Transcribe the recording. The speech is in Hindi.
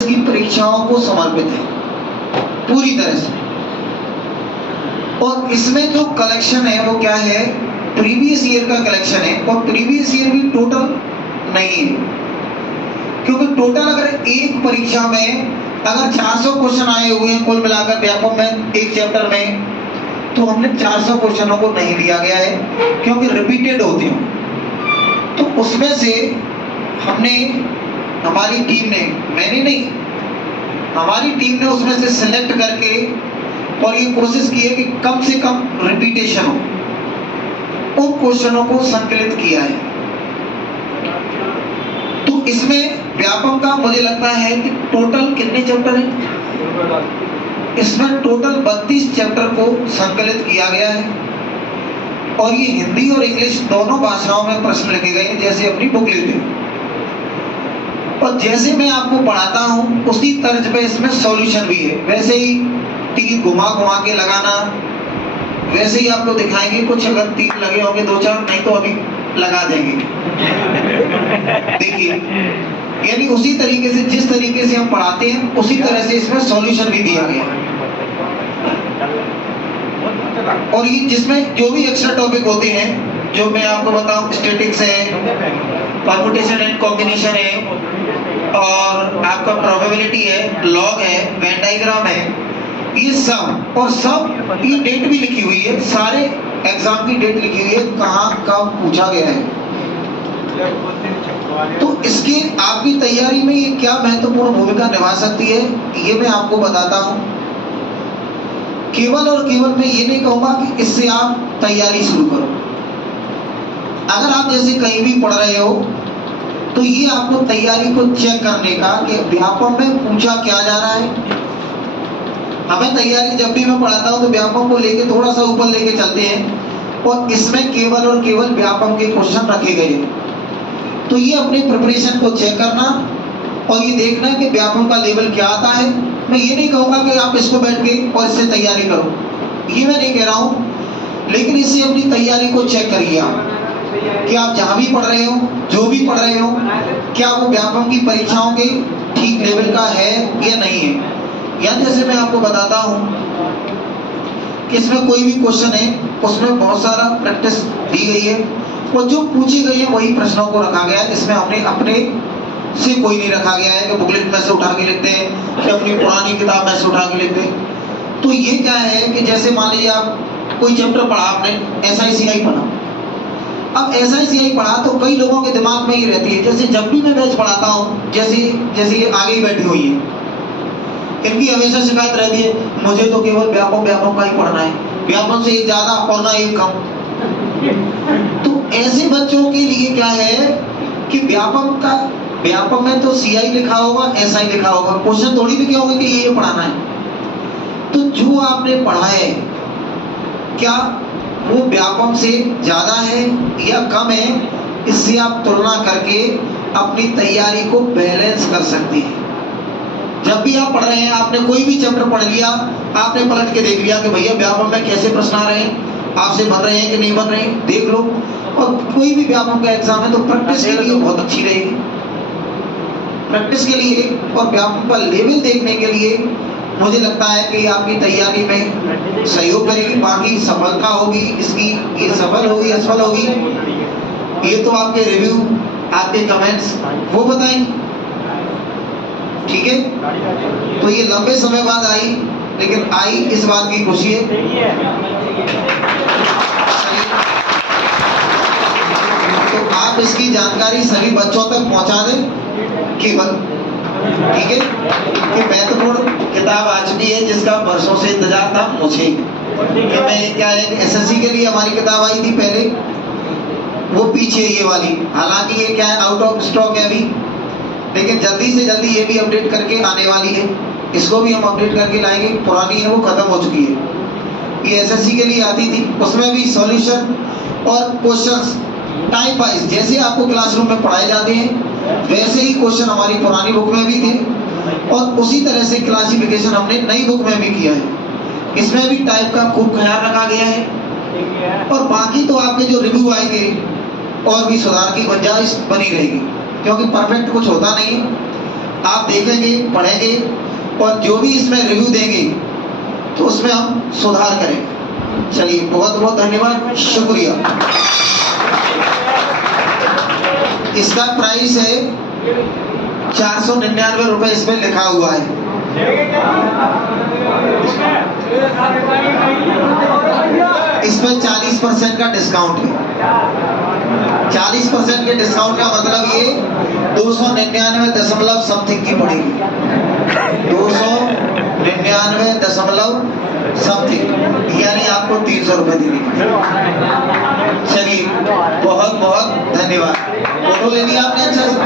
की परीक्षाओं को समर्पित है पूरी तरह से। और इसमें जो कलेक्शन है वो क्या है, प्रीवियस ईयर का कलेक्शन है, और प्रीवियस ईयर भी टोटल नहीं है, क्योंकि टोटल अगर एक परीक्षा में अगर 400 क्वेश्चन आए हुए हैं कुल मिलाकर व्यापक में एक चैप्टर में, तो हमने 400 क्वेश्चनों को नहीं लिया गया है क्योंकि रिपीटेड होते हैं। तो उसमें से हमने, हमारी टीम ने, मैंने नहीं, हमारी टीम ने उसमें से सिलेक्ट करके और ये कोशिश की है कि कम से कम रिपीटेशन हो, उन क्वेश्चनों को संकलित किया है। तो इसमें व्यापम का मुझे लगता है कि टोटल कितने चैप्टर हैं, इसमें टोटल 32 चैप्टर को संकलित किया गया है। और ये हिंदी और इंग्लिश दोनों भाषाओं में प्रश्न लिखे गए हैं, जैसे अपनी बुकलेट है। और जैसे मैं आपको पढ़ाता हूं उसी तर्ज पे इसमें सॉल्यूशन भी है, वैसे ही तीर घुमा घुमा के लगाना, वैसे ही आपको दिखाएंगे। कुछ अगर तीर लगे होंगे 2-4, नहीं तो अभी लगा देंगे। देखिए, यानी उसी तरीके से, जिस तरीके से हम पढ़ाते हैं उसी तरह से इसमें सॉल्यूशन भी दिया गया। और ये जिसमें जो भी एक्स्ट्रा टॉपिक होते हैं, जो मैं आपको बताऊं, स्टैटिक्स है, परम्यूटेशन एंड कॉम्बिनेशन है, और आपका प्रोबेबिलिटी है, लॉग है, वेन डायग्राम है, ये सब, और सब ये डेट भी लिखी हुई है, सारे एग्जाम की डेट लिखी हुई है, कहाँ कब पूछा गया है। तो इसकी आपकी तैयारी में ये क्या महत्वपूर्ण भूमिका निभा सकती है, ये मैं आपको बताता हूं। केवल और केवल मैं ये नहीं कहूंगा कि इससे आप तैयारी शुरू करो। अगर आप जैसे कहीं भी पढ़ रहे हो तो ये आपको तैयारी को चेक करने का कि व्यापम में पूछा क्या जा रहा है। हमें तैयारी जब भी मैं पढ़ाता हूं तो व्यापम को लेके थोड़ा सा ऊपर लेके चलते हैं, और इसमें केवल और केवल व्यापम के क्वेश्चन रखे गए हैं। तो ये अपने प्रिपरेशन को चेक करना और ये देखना कि व्यापम का लेवल क्या आता है। मैं ये नहीं कहूँगा कि आप इसको बैठ के और इससे तैयारी करो, ये मैं नहीं कह रहा हूँ, लेकिन इससे अपनी तैयारी को चेक करिए आप कि आप जहाँ भी पढ़ रहे हो, जो भी पढ़ रहे हो, क्या वो व्यापम की परीक्षाओं के ठीक लेवल का है या नहीं है। या जैसे मैं आपको बताता हूँ कि इसमें कोई भी क्वेश्चन है, उसमें बहुत सारा प्रैक्टिस दी गई है, और जो पूछी गई है वही प्रश्नों को रखा गया है। इसमें हमने अपने से कोई नहीं रखा गया है कि बुकलेट में से उठा के लिखते हैं कि अपनी पुरानी किताब में से उठा के लिखते हैं। तो ये क्या है कि जैसे मान लीजिए आप कोई चैप्टर पढ़ा, आपने SICI पढ़ा, अब SICI पढ़ा तो कई लोगों के दिमाग में ये रहती है, जैसे जब भी मैं बैच पढ़ाता हूँ, जैसे ये आगे ही बैठी हुई है, इनकी हमेशा शिकायत रहती है, मुझे तो केवल व्यापक का ही पढ़ना है, व्यापक से एक ज्यादा और ना एक कम। तो ऐसे बच्चों के लिए क्या है कि व्यापक में तो CI लिखा होगा, SI लिखा होगा, क्वेश्चन थोड़ी भी क्या होगा कि ये पढ़ाना है। तो जो आपने पढ़ा है क्या वो व्यापक से ज्यादा है या कम है, इससे आप तुलना करके अपनी तैयारी को बैलेंस कर सकते हैं। जब भी आप पढ़ रहे हैं, आपने कोई भी चैप्टर पढ़ लिया, आपने पलट के देख लिया कि भैया व्यापक में कैसे प्रश्न आ रहे हैं, आपसे बन रहे हैं कि नहीं बन रहे हैं, देख लो। और कोई भी व्यापक का एग्जाम है तो प्रैक्टिस के लिए बहुत अच्छी रहेगी, प्रैक्टिस के लिए और व्यापक का लेवल देखने के लिए मुझे लगता है कि आपकी तैयारी में सहयोग करेगी। बाकी सफलता होगी इसकी, ये सफल होगी असफल होगी, ये तो आपके रिव्यू, आपके कमेंट्स वो बताएंगे, ठीक है। तो ये लंबे समय बाद आई, लेकिन आई इस बात की खुशी है। तो आप इसकी जानकारी सभी बच्चों तक पहुंचा दें केवल, ठीक है। कि महत्वपूर्ण किताब आ चुकी है जिसका वर्षों से इंतजार था मुझे, कि मैं क्या है, SSC के लिए हमारी किताब आई थी पहले, वो पीछे ये वाली, हालांकि ये क्या है, आउट ऑफ स्टॉक है अभी, लेकिन जल्दी से जल्दी ये भी अपडेट करके आने वाली है, इसको भी हम अपडेट करके लाएंगे। पुरानी है वो खत्म हो चुकी है, ये SSC के लिए आती थी, उसमें भी सॉल्यूशन और क्वेश्चंस टाइम वाइज जैसे आपको क्लासरूम में पढ़ाए जाते हैं वैसे ही क्वेश्चन हमारी पुरानी बुक में भी थे, और उसी तरह से क्लासिफिकेशन हमने नई बुक में भी किया है। इसमें भी टाइप का खूब ख्याल रखा गया है, और बाकी तो आपके जो रिव्यू आएंगे और भी सुधार की गुंजाइश बनी रहेगी, क्योंकि परफेक्ट कुछ होता नहीं, आप देखेंगे, पढ़ेंगे और जो भी इसमें रिव्यू देंगे तो उसमें हम सुधार करेंगे। चलिए, बहुत बहुत धन्यवाद, शुक्रिया। इसका प्राइस है 499 रुपए, इसमें लिखा हुआ है। इसमें 40% का डिस्काउंट है। 40% के डिस्काउंट का मतलब ये 299 दशमलव समथिंग की पड़ेगी। 299 दशमलव समथिंग, यानी आपको 300 रुपए देने पड़ेंगे। चलिए, बहुत बहुत धन्यवाद। फोटो ले लिया आपने अच्छा से?